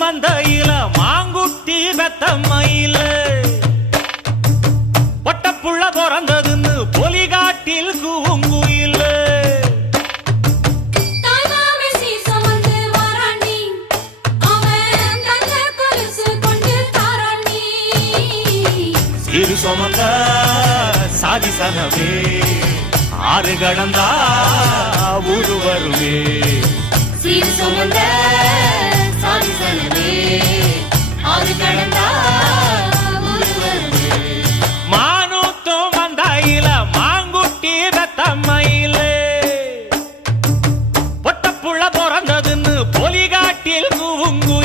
மந்தையில மாங்குட்டி பெத்த மயில. பொட்டப்புள்ள பிறந்ததுன்னு பொலிகாட்டில் கூங்குயில. சிறு சுமந்த சாதி சனமே ஆறு கடந்தா கட்ட மயிலே ஒட்டப்புள்ள பிறந்ததுன்னு பொலிகாட்டில் கூவுங்கு